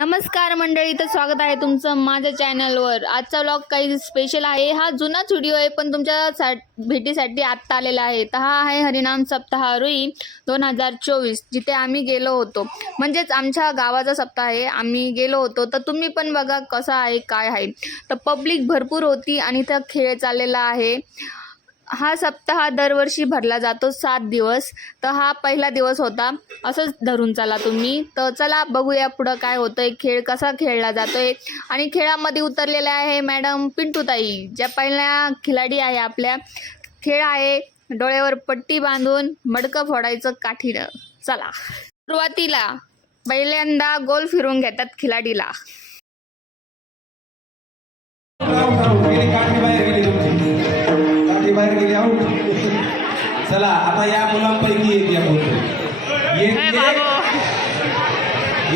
नमस्कार मंडळी, तर स्वागत आहे तुमचं माझ्या चॅनलवर। आजचा व्लॉग काही स्पेशल आहे। हा जुनाच व्हिडिओ आहे पण तुमच्या भेटीसाठी आत्ता आलेला आहे। तर हा आहे हरिनाम सप्ताह रुई 2024, जिथे आम्ही गेलो होतो। म्हणजेच आमच्या गावाचा सप्ताह आहे, आम्ही गेलो होतो। तर तुम्ही पण बघा कसा आहे काय आहे। तर पब्लिक भरपूर होती आणि इथं खेळ चाललेला आहे। हा सप्ताह दरवर्षी भरला जातो 7 दिवस। तर हा पहिला दिवस होता, असंच धरून चला तुम्ही। तर चला बघूया पुढं काय होतंय, खेळ कसा खेळला जातोय। आणि खेळामध्ये उतरलेल्या आहे मॅडम पिंटूताई, ज्या पहिल्या खिलाडी आहे आपल्या। खेळ आहे डोळ्यावर पट्टी बांधून मडकं फोडायचं काठीनं। चला, सुरुवातीला पहिल्यांदा गोल फिरून घेतात खिलाडीला। बाहेर गेली आऊट। चला आता या मुलांपैकी एक या कोणतरी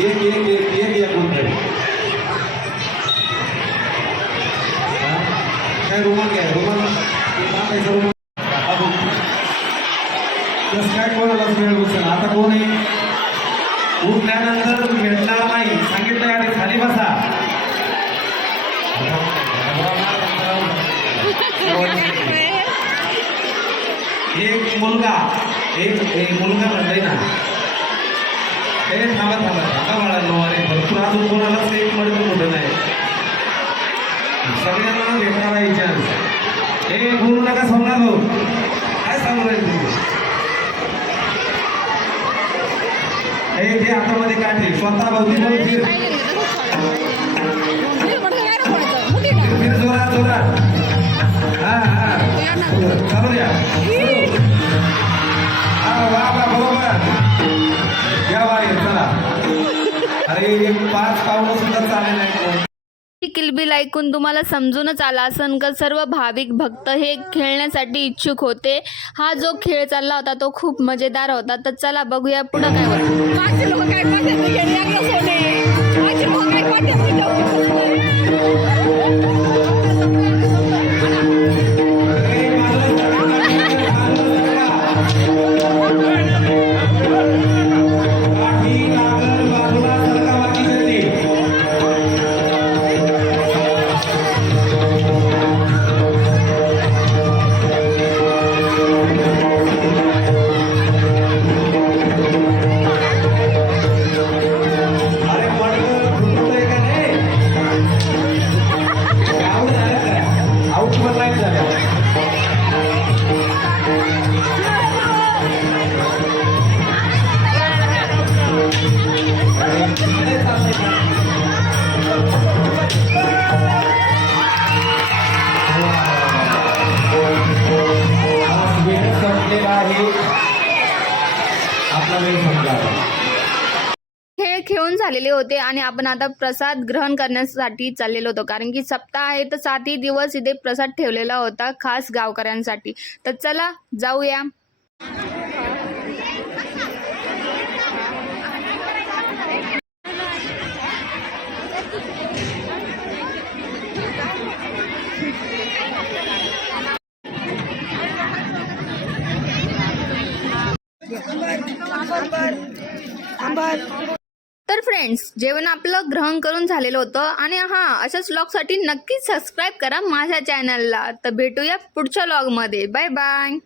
एक या कोणतरी काय रुमाल घ्या, रुमाल काय कोणालाच वेळ उचल। आता कोण आहे उठल्यानंतर भेटणार नाही, सांगितलं आणि खाली बसा। एक मुलगा म्हणताय ना, हे थांबा बाळांनो, अरे भरपूर अजून कोणालाच एक मडकं मोठं नाही, सगळ्यांना भेटणार आहे चान्स। हे बोलू नका सोमनाथ भाऊ, काय सांगू राहील तुम्ही? हे जे हातामध्ये काठी स्वतः भोवती फिर जोरात हा चालू द्या। अरे एक 5 पावलं सुद्धा चालेल नाही। किलबिल ऐकून तुम्हाला समजूनच आला असन का सर्व भाविक भक्त हे खेळण्यासाठी इच्छुक होते। हा जो खेळ चालला होता तो खूप मजेदार होता। तर चला बघूया पुढं काय खेळ खेळून झालेले होते आणि आपण आता प्रसाद ग्रहण करण्यासाठी चाललेलो होतो, कारण की सप्ताह आहे तर 7 दिवस इथे प्रसाद ठेवलेला होता खास गावकऱ्यांसाठी। तर चला जाऊया। तर फ्रेंड्स, जेवण आपलं ग्रहण करून झालेलं होतं आणि अशाच व्लॉगसाठी नक्कीच सबस्क्राईब करा माझ्या चॅनलला। तर भेटूया पुढच्या व्लॉगमध्ये। Bye bye.